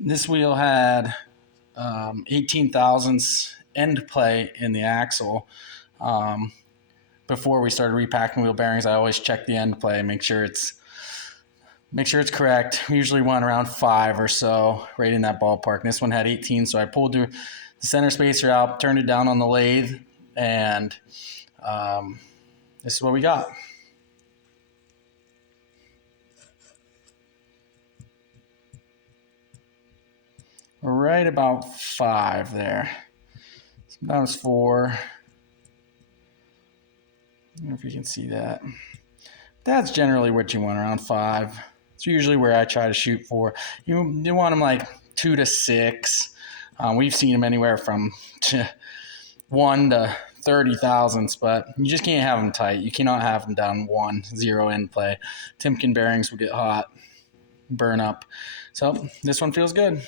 This wheel had 18 thousandths end play in the axle. Before we started repacking wheel bearings, I always check the end play, make sure it's correct. We usually want around 5 or so, right in that ballpark. And this one had 18, so I pulled the center spacer out, turned it down on the lathe, and this is what we got. Right about 5 there. Sometimes 4. I don't know if you can see that. That's generally what you want, around 5. It's usually where I try to shoot for. You want them like 2 to 6. We've seen them anywhere from 1 to 30 thousandths, but you just can't have them tight. You cannot have them down 1, 0 end play. Timken bearings will get hot, burn up. So this one feels good.